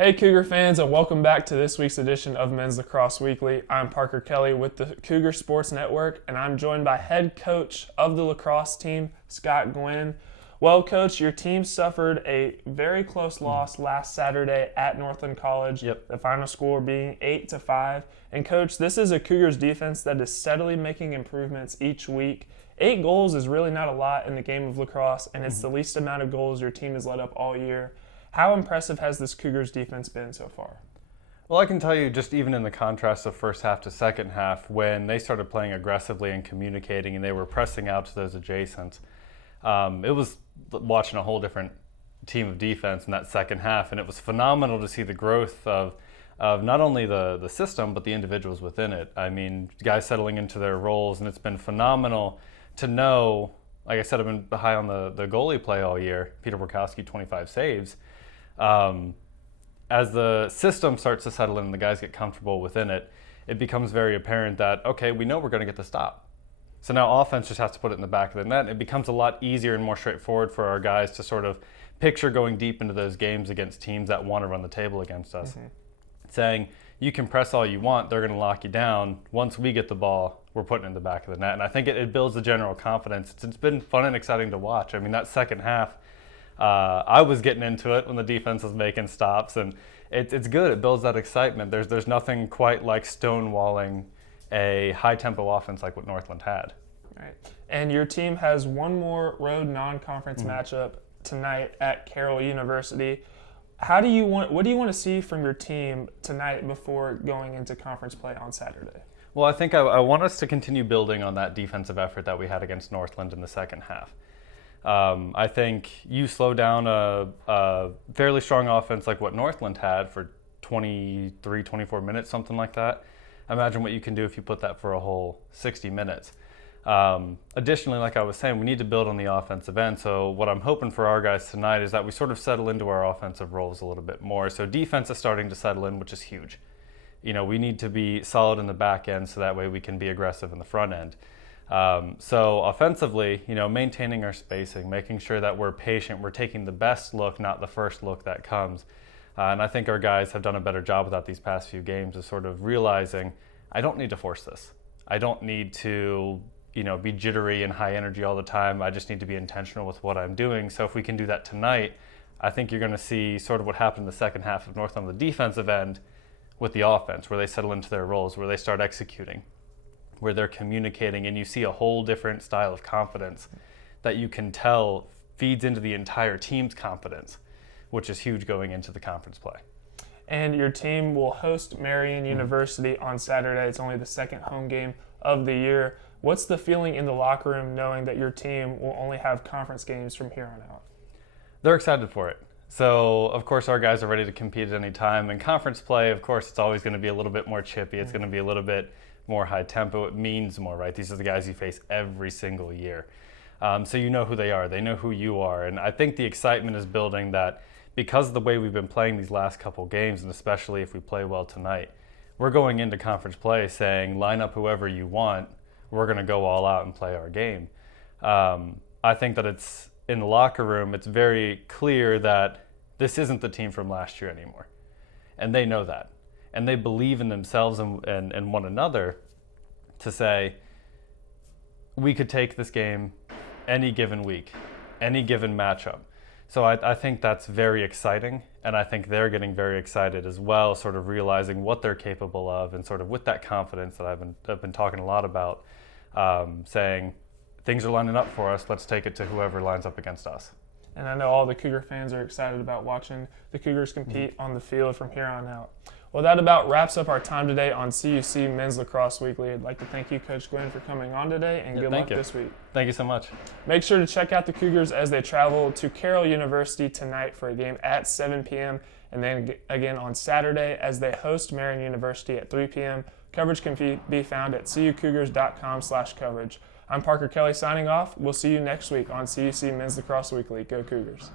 Hey Cougar fans, and welcome back to this week's edition of Men's Lacrosse Weekly. I'm Parker Kelly with the Cougar Sports Network, and I'm joined by head coach of the lacrosse team, Scott Gwynn. Well, Coach, your team suffered a very close loss last Saturday at Northland College. Yep. The final score being 8-5. And Coach, this is a Cougars defense that is steadily making improvements each week. 8 goals is really not a lot in the game of lacrosse, and it's the least amount of goals your team has let up all year. How impressive has this Cougars defense been so far? Well, I can tell you just even in the contrast of first half to second half, when they started playing aggressively and communicating and they were pressing out to those adjacents, it was watching a whole different team of defense in that second half, and it was phenomenal to see the growth of not only the system but the individuals within it. I mean, guys settling into their roles, and it's been phenomenal to know. Like I said, I've been high on the goalie play all year. Peter Borkowski, 25 saves. As the system starts to settle in and the guys get comfortable within it, it becomes very apparent that, okay, we know we're going to get the stop. So now offense just has to put it in the back of the net. It becomes a lot easier and more straightforward for our guys to sort of picture going deep into those games against teams that want to run the table against us. Saying, you can press all you want, they're going to lock you down. Once we get the ball, we're putting it in the back of the net. And I think it builds the general confidence. It's been fun and exciting to watch. I mean, that second half, I was getting into it when the defense was making stops, and it's good. It builds that excitement. There's nothing quite like stonewalling a high-tempo offense like what Northland had. Right. And your team has one more road non-conference matchup tonight at Carroll University. What do you want to see from your team tonight before going into conference play on Saturday? Well, I think I want us to continue building on that defensive effort that we had against Northland in the second half. I think you slow down a fairly strong offense like what Northland had for 23, 24 minutes, something like that. Imagine what you can do if you put that for a whole 60 minutes. Additionally, like I was saying, we need to build on the offensive end. So what I'm hoping for our guys tonight is that we sort of settle into our offensive roles a little bit more. So defense is starting to settle in, which is huge. You know, we need to be solid in the back end so that way we can be aggressive in the front end. So offensively, you know, maintaining our spacing, making sure that we're patient, we're taking the best look, not the first look that comes. And I think our guys have done a better job with that these past few games of sort of realizing, I don't need to force this. I don't need to, you know, be jittery and high energy all the time. I just need to be intentional with what I'm doing. So if we can do that tonight, I think you're going to see sort of what happened in the second half of North on the defensive end with the offense, where they settle into their roles, where they start executing, where they're communicating, and you see a whole different style of confidence that you can tell feeds into the entire team's confidence, which is huge going into the conference play. And your team will host Marian University on Saturday. It's only the second home game of the year. What's the feeling in the locker room knowing that your team will only have conference games from here on out? They're excited for it. So, of course, our guys are ready to compete at any time. And conference play, of course, it's always going to be a little bit more chippy. It's going to be a little bit more high tempo. It means more, right? These are the guys you face every single year. So you know who they are. They know who you are. And I think the excitement is building that because of the way we've been playing these last couple games, and especially if we play well tonight, we're going into conference play saying, line up whoever you want. We're going to go all out and play our game. I think that it's in the locker room, it's very clear that this isn't the team from last year anymore. And they know that. And they believe in themselves and one another to say, we could take this game any given week, any given matchup. So I think that's very exciting, and I think they're getting very excited as well, sort of realizing what they're capable of, and sort of with that confidence that I've been talking a lot about, saying, things are lining up for us, let's take it to whoever lines up against us. And I know all the Cougar fans are excited about watching the Cougars compete on the field from here on out. Well, that about wraps up our time today on CUC Men's Lacrosse Weekly. I'd like to thank you, Coach Gwynn, for coming on today, and good luck this week. Thank you so much. Make sure to check out the Cougars as they travel to Carroll University tonight for a game at 7 p.m. and then again on Saturday as they host Marian University at 3 p.m. Coverage can be found at cucougars.com/coverage. I'm Parker Kelly signing off. We'll see you next week on CUC Men's Lacrosse Weekly. Go Cougars.